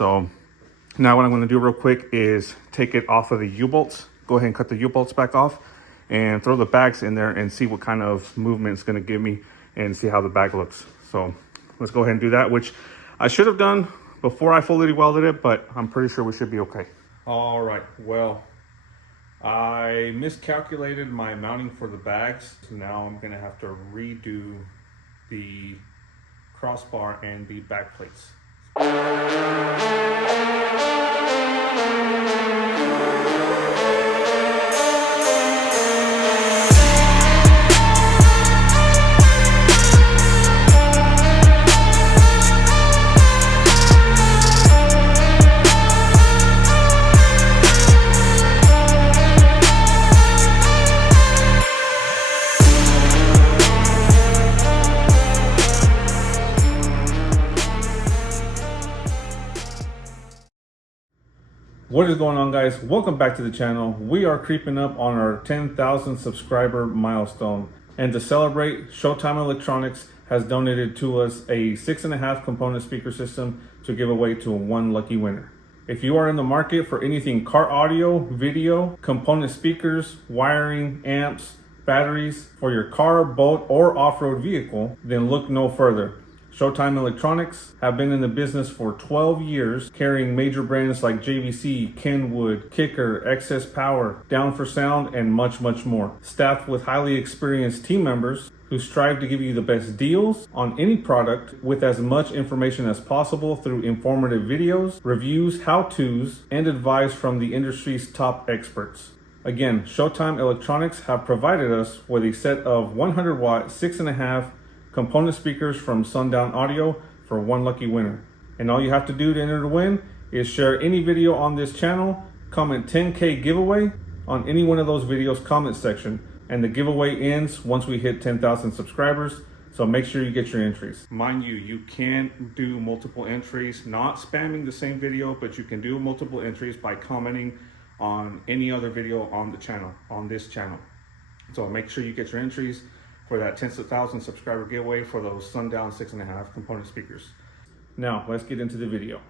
So now what I'm going to do real quick is take it off of the U-bolts. Go ahead and cut the U-bolts back off and throw the bags in there and see what kind of movement it's going to give me and see how the bag looks. So let's go ahead and do that, which I should have done before I fully welded it, but I'm pretty sure we should be okay. All right, well, I miscalculated my mounting for the bags. So now I'm going to have to redo the crossbar and the back plates. What is going on, guys? Welcome back to the channel. We are creeping up on our 10,000 subscriber milestone, and to celebrate, Showtime Electronics has donated to us a 6.5 component speaker system to give away to one lucky winner. If you are in the market for anything car audio, video, component speakers, wiring, amps, batteries for your car, boat, or off-road vehicle, then look no further. Showtime Electronics have been in the business for 12 years, carrying major brands like JVC, Kenwood, Kicker, Excess Power, Down for Sound, and much, much more. Staffed with highly experienced team members who strive to give you the best deals on any product with as much information as possible through informative videos, reviews, how-tos, and advice from the industry's top experts. Again, Showtime Electronics have provided us with a set of 100-watt 6.5 component speakers from Sundown Audio for one lucky winner. And all you have to do to enter to win is share any video on this channel, comment 10K giveaway on any one of those videos comment section, and the giveaway ends once we hit 10,000 subscribers. So make sure you get your entries. Mind you, you can do multiple entries, not spamming the same video, but you can do multiple entries by commenting on any other video on the channel, on this channel. So make sure you get your entries for that 10,000 subscriber giveaway for those Sundown 6.5 component speakers. Now, let's get into the video.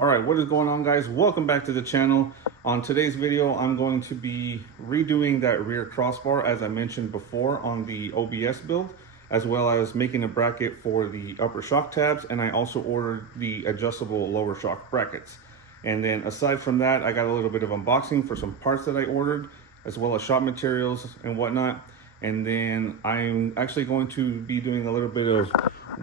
All right, what is going on, guys? Welcome back to the channel. On today's video, I'm going to be redoing that rear crossbar as I mentioned before on the OBS build, as well as making a bracket for the upper shock tabs, and I also ordered the adjustable lower shock brackets. And then aside from that, I got a little bit of unboxing for some parts that I ordered, as well as shop materials and whatnot. And then I'm actually going to be doing a little bit of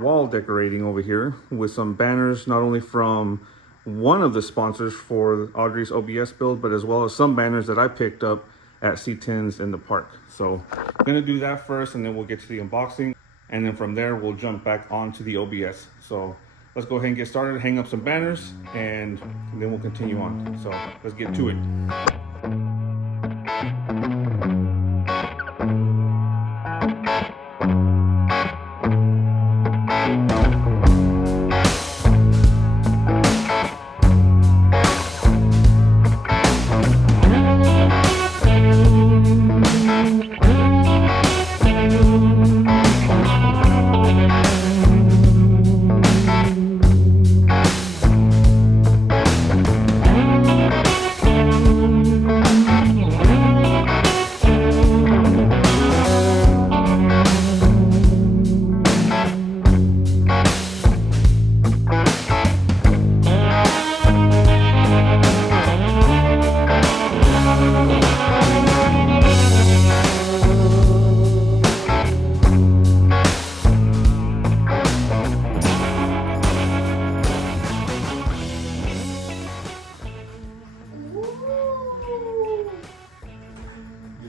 wall decorating over here with some banners, not only from one of the sponsors for Audrey's OBS build, but as well as some banners that I picked up at C10's in the park. So I'm gonna do that first, and then we'll get to the unboxing. And then from there, we'll jump back onto the OBS. So let's go ahead and get started, hang up some banners, and then we'll continue on. So let's get to it.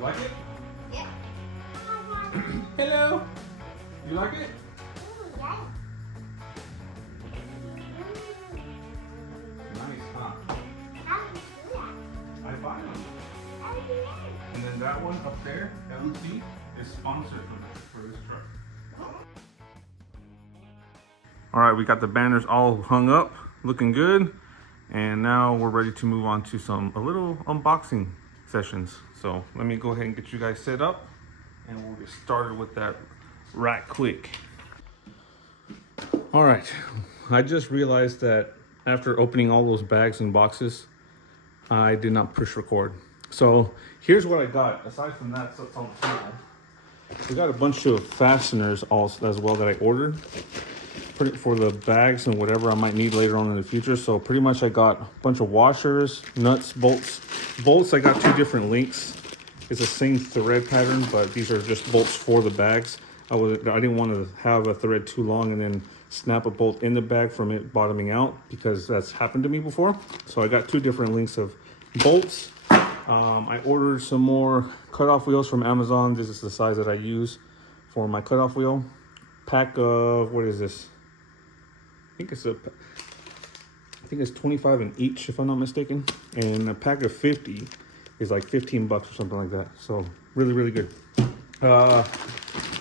like it? Yeah. Hello. You like it? Yeah. Nice, huh? How do you do that? I buy them. How do you do that? And then that one up there, LC, is sponsored for this truck. All right, we got the banners all hung up, looking good. And now we're ready to move on to a little unboxing sessions. So let me go ahead and get you guys set up and we'll get started with that right quick. All right, I just realized that after opening all those bags and boxes, I did not push record. So here's what I got. Aside from that, stuff's on the table. We got a bunch of fasteners also as well that I ordered for the bags and whatever I might need later on in the future. So pretty much I got a bunch of washers, nuts, bolts. Bolts, I got two different links. It's the same thread pattern, but these are just bolts for the bags. I didn't want to have a thread too long and then snap a bolt in the bag from it bottoming out, because that's happened to me before. So I got two different links of bolts. I ordered some more cutoff wheels from Amazon. This is the size that I use for my cutoff wheel. Pack of, what is this? I think it's 25 in each, if I'm not mistaken. And a pack of 50 is like 15 bucks or something like that. So really, really good.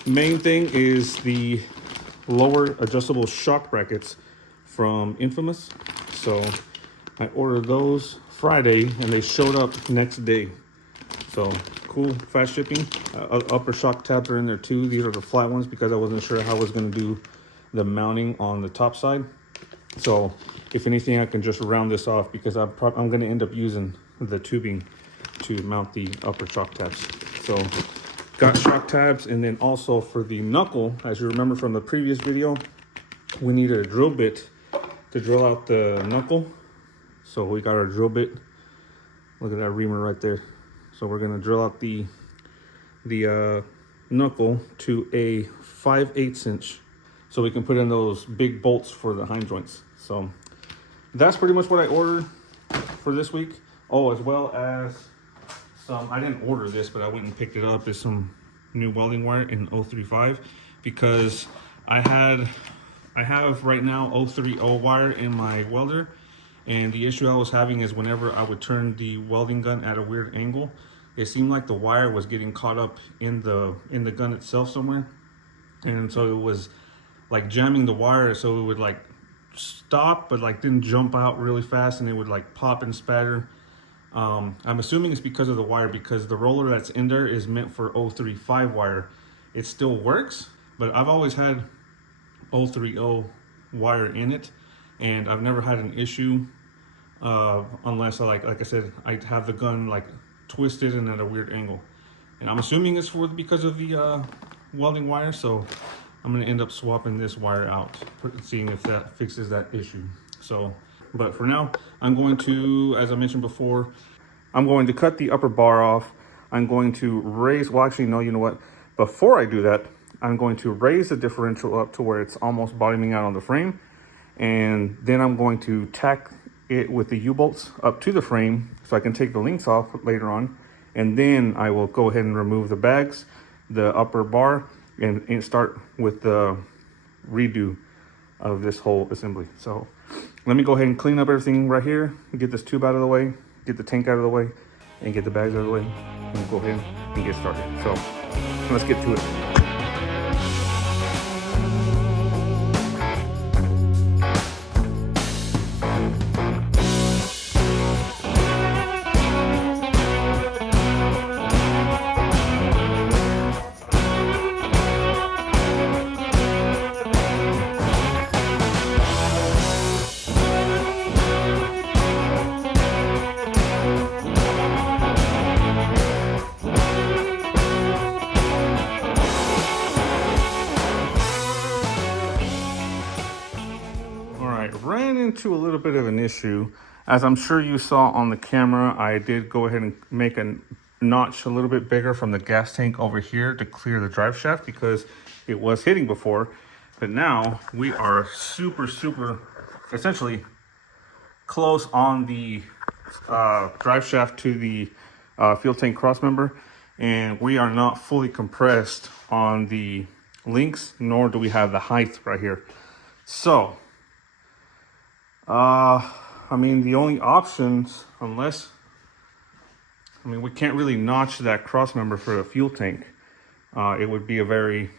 Main thing is the lower adjustable shock brackets from Infamous. So I ordered those Friday and they showed up next day. So cool, fast shipping. Upper shock tabs are in there too. These are the flat ones because I wasn't sure how I was going to do the mounting on the top side. So if anything, I can just round this off because I'm going to end up using the tubing to mount the upper shock tabs. So got shock tabs, and then also for the knuckle, as you remember from the previous video, we needed a drill bit to drill out the knuckle. So we got our drill bit. Look at that reamer right there. So we're gonna drill out the knuckle to a 5/8 inch, so we can put in those big bolts for the hind joints. So that's pretty much what I ordered for this week. Oh, as well as some, I didn't order this, but I went and picked it up, is some new welding wire in 035, because I have right now 030 wire in my welder, and the issue I was having is whenever I would turn the welding gun at a weird angle, it seemed like the wire was getting caught up in the gun itself somewhere, and so it was like jamming the wire, so it would like stop but like didn't jump out really fast, and it would like pop and spatter. I'm assuming it's because of the wire, because the roller that's in there is meant for 035 wire. It still works, but I've always had 030 wire in it, and I've never had an issue unless I like I said, I have the gun like twisted and at a weird angle. And I'm assuming it's because of the welding wire, so I'm gonna end up swapping this wire out, seeing if that fixes that issue. So, but for now, I'm going to, as I mentioned before, I'm going to cut the upper bar off. I'm going to raise, well actually no, you know what? Before I do that, I'm going to raise the differential up to where it's almost bottoming out on the frame. And then I'm going to tack it with the U-bolts up to the frame so I can take the links off later on. And then I will go ahead and remove the bags, the upper bar, and start with the redo of this whole assembly. So let me go ahead and clean up everything right here, get this tube out of the way, get the tank out of the way, and get the bags out of the way, and we'll go ahead and get started. So let's get to it. Ran into a little bit of an issue. As I'm sure you saw on the camera, I did go ahead and make a notch a little bit bigger from the gas tank over here to clear the drive shaft because it was hitting before. But now we are super essentially close on the drive shaft to the fuel tank cross member, and we are not fully compressed on the links, nor do we have the height right here. So I mean, the only options, unless, I mean, we can't really notch that cross member for the fuel tank. It would be a very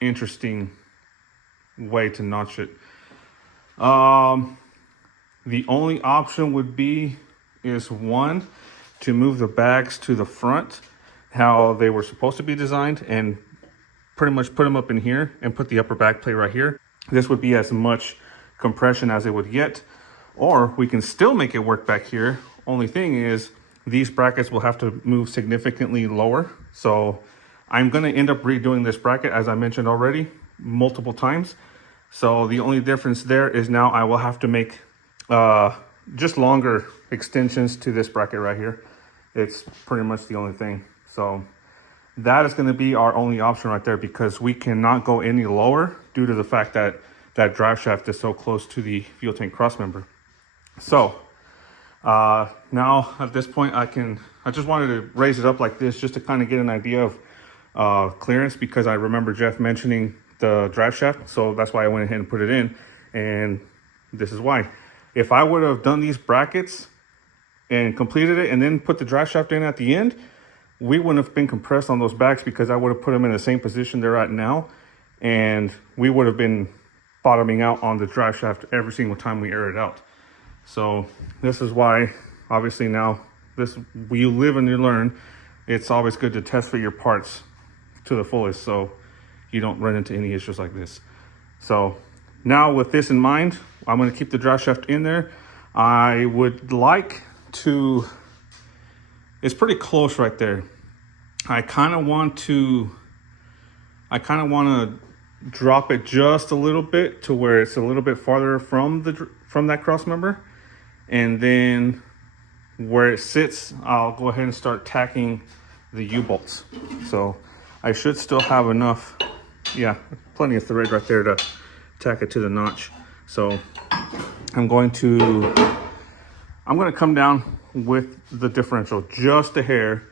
interesting way to notch it. The only option would be one, to move the bags to the front, how they were supposed to be designed, and pretty much put them up in here and put the upper back plate right here. This would be as much compression as it would get, or we can still make it work back here. Only thing is these brackets will have to move significantly lower. So I'm gonna end up redoing this bracket, as I mentioned already, multiple times. So the only difference there is now I will have to make just longer extensions to this bracket right here. It's pretty much the only thing. So that is going to be our only option right there, because we cannot go any lower due to the fact that that drive shaft is so close to the fuel tank cross member. So now at this point I just wanted to raise it up like this just to kind of get an idea of clearance, because I remember Jeff mentioning the drive shaft, so that's why I went ahead and put it in. And this is why. If I would have done these brackets and completed it and then put the drive shaft in at the end, we wouldn't have been compressed on those backs, because I would have put them in the same position they're at now, and we would have been bottoming out on the drive shaft every single time we air it out. So this is why, obviously now, you live and you learn. It's always good to test fit your parts to the fullest so you don't run into any issues like this. So now with this in mind, I'm going to keep the drive shaft in there. I would like to, it's pretty close right there. I kind of want to drop it just a little bit to where it's a little bit farther from that cross member, and then where it sits, I'll go ahead and start tacking the U-bolts. So I should still have enough, yeah, plenty of thread right there to tack it to the notch. So I'm going to come down with the differential just a hair,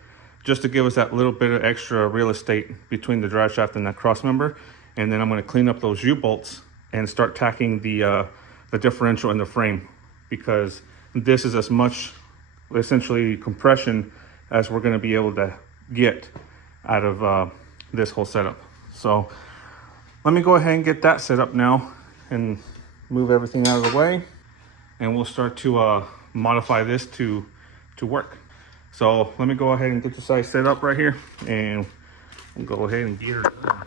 just to give us that little bit of extra real estate between the drive shaft and that cross member. And then I'm going to clean up those U-bolts and start tacking the differential in the frame, because this is as much essentially compression as we're going to be able to get out of this whole setup. So let me go ahead and get that set up now and move everything out of the way, and we'll start to modify this to work. So let me go ahead and get the size set up right here, and we'll go ahead and gear it on.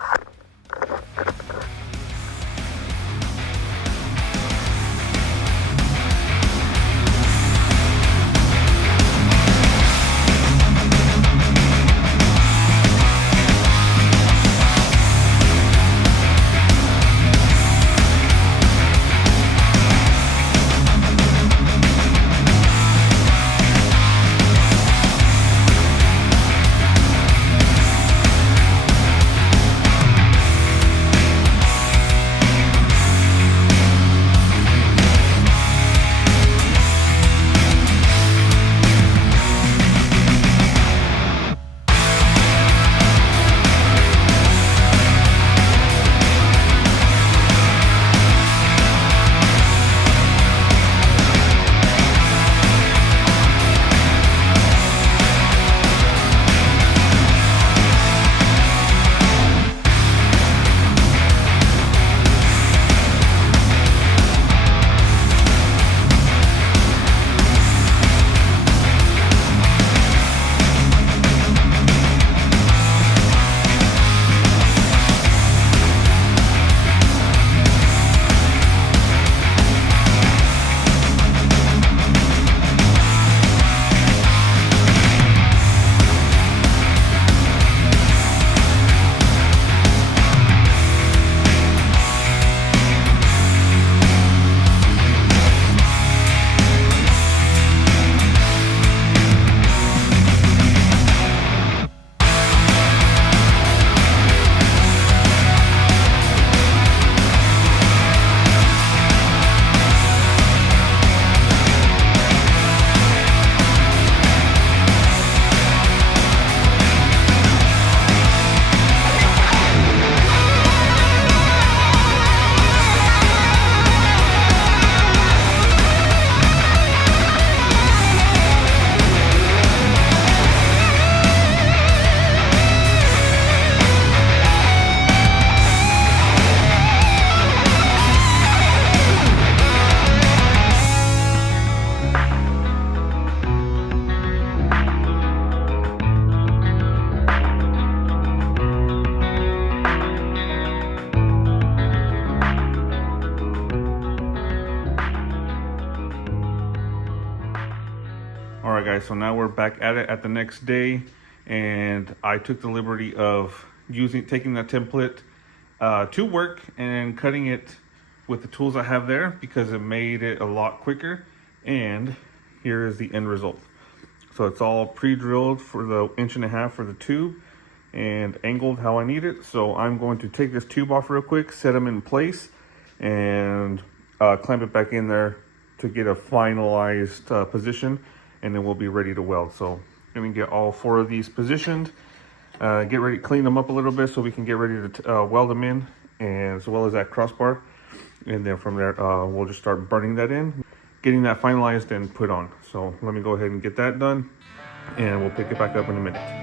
right, guys, so now we're back at it at the next day, and I took the liberty of taking that template to work and cutting it with the tools I have there because it made it a lot quicker. And here is the end result. So it's all pre-drilled for the 1.5 inch for the tube and angled how I need it. So I'm going to take this tube off real quick, set them in place, and clamp it back in there to get a finalized position, and then we'll be ready to weld. So I'm gonna get all 4 of these positioned, get ready, clean them up a little bit so we can get ready to weld them in, and as well as that crossbar. And then from there, we'll just start burning that in, getting that finalized and put on. So let me go ahead and get that done, and we'll pick it back up in a minute.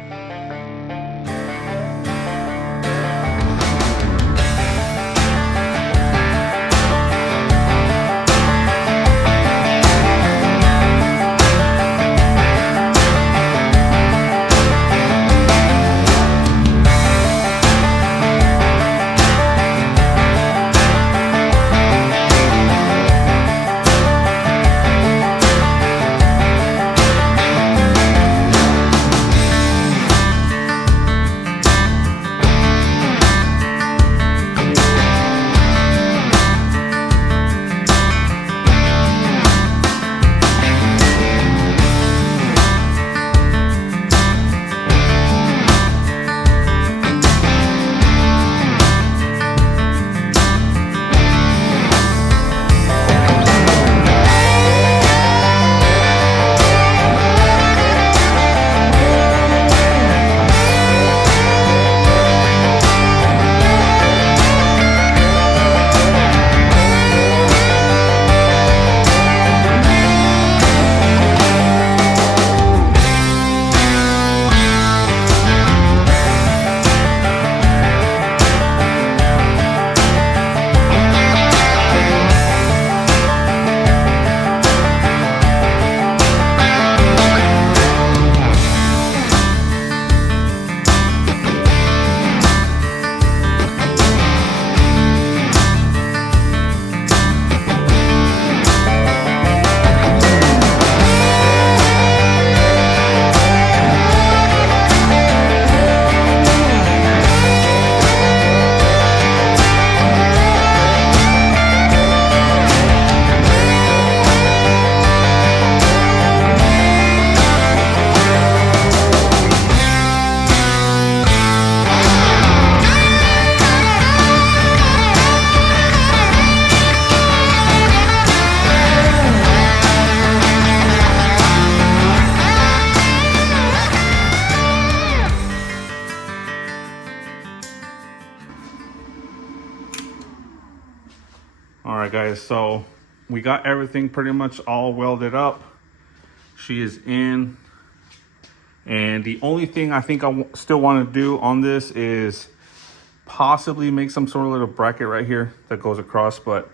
All right, guys, so we got everything pretty much all welded up. She is in, and the only thing I think I still want to do on this is possibly make some sort of little bracket right here that goes across, but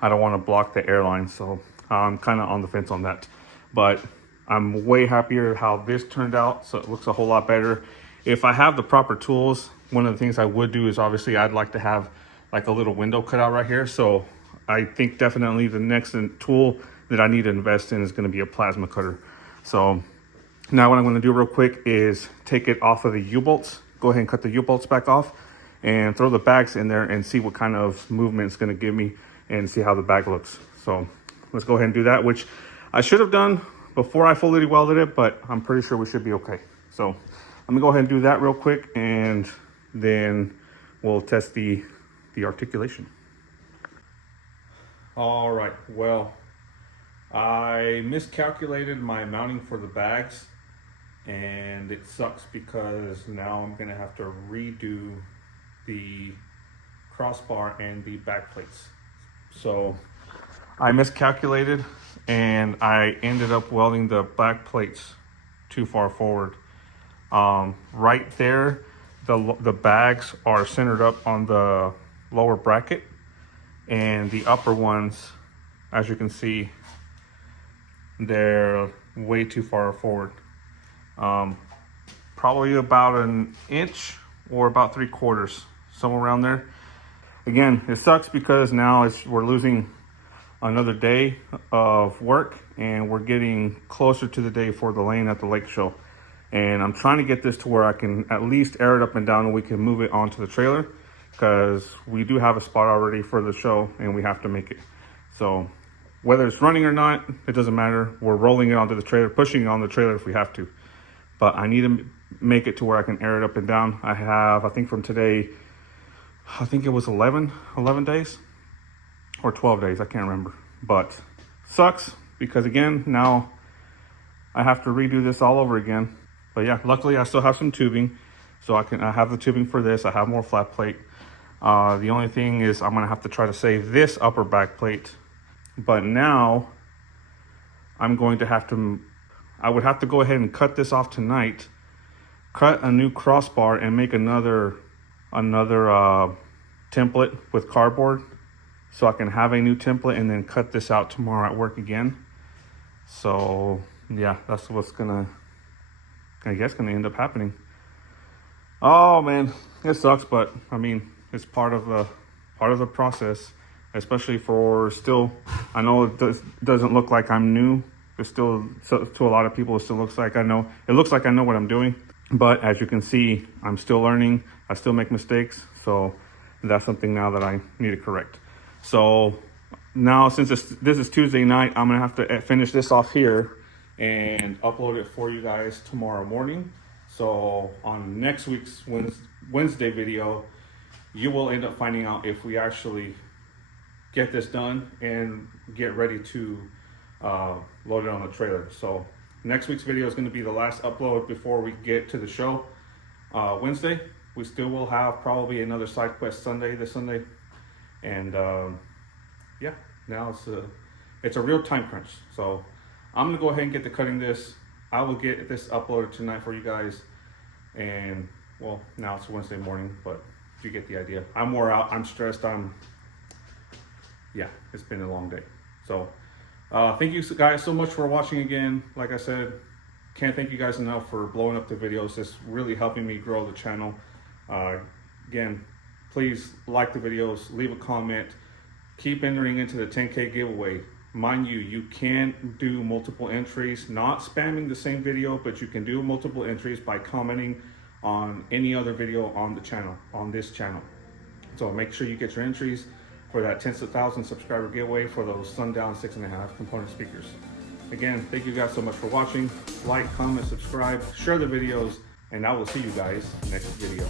I don't want to block the airline, so I'm kind of on the fence on that. But I'm way happier how this turned out, so it looks a whole lot better. If I have the proper tools, one of the things I would do is obviously I'd like to have like a little window cut out right here. So I think definitely the next tool that I need to invest in is going to be a plasma cutter. So now what I'm going to do real quick is take it off of the U-bolts, go ahead and cut the U-bolts back off and throw the bags in there and see what kind of movement it's going to give me and see how the bag looks. So let's go ahead and do that, which I should have done before I fully welded it, but I'm pretty sure we should be okay. So let me go ahead and do that real quick, and then we'll test the articulation. All right, well, I miscalculated my mounting for the bags, and it sucks because now I'm gonna have to redo the crossbar and the back plates. So I miscalculated and I ended up welding the back plates too far forward. Right there, the bags are centered up on the lower bracket, and the upper ones, as you can see, they're way too far forward. Probably about an inch or about 3/4, somewhere around there. Again, it sucks because now we're losing another day of work, and we're getting closer to the day for the Layin at the Lake show. And I'm trying to get this to where I can at least air it up and down and we can move it onto the trailer, because we do have a spot already for the show and we have to make it. So whether it's running or not, it doesn't matter. We're rolling it onto the trailer, pushing it on the trailer if we have to. But I need to make it to where I can air it up and down. I have, I think from today, I think it was 11 days or 12 days. I can't remember, but sucks because again, now I have to redo this all over again. But yeah, luckily I still have some tubing, so I have the tubing for this. I have more flat plate. The only thing is I'm gonna have to try to save this upper back plate. But now I'm going to have to, I would have to go ahead and cut this off tonight, cut a new crossbar and make another template with cardboard, so I can have a new template and then cut this out tomorrow at work again. So yeah, that's what's gonna end up happening. Oh man, it sucks, but I mean, it's part of the process, especially for still, I know it doesn't look like I'm new. It's still, to a lot of people, it still looks like I know. It looks like I know what I'm doing, but as you can see, I'm still learning. I still make mistakes, so that's something now that I need to correct. So now, since this is Tuesday night, I'm gonna have to finish this off here and upload it for you guys tomorrow morning. So on next week's Wednesday video, you will end up finding out if we actually get this done and get ready to load it on the trailer. So next week's video is going to be the last upload before we get to the show Wednesday. We still will have probably another side quest this Sunday, and yeah, now it's a real time crunch. So I'm gonna go ahead and get to cutting this. I will get this uploaded tonight for you guys, and well, now it's Wednesday morning, but you get the idea. I'm wore out, I'm stressed, yeah, it's been a long day. So thank you guys so much for watching again. Like I said, can't thank you guys enough for blowing up the videos. It's really helping me grow the channel. Again, please like the videos, leave a comment, keep entering into the 10K giveaway. Mind you, you can do multiple entries, not spamming the same video, but you can do multiple entries by commenting on any other video on the channel, on this channel. So make sure you get your entries for that 10,000 subscriber giveaway for those Sundown 6.5 component speakers. Again, thank you guys so much for watching. Like, comment, subscribe, share the videos, and I will see you guys next video.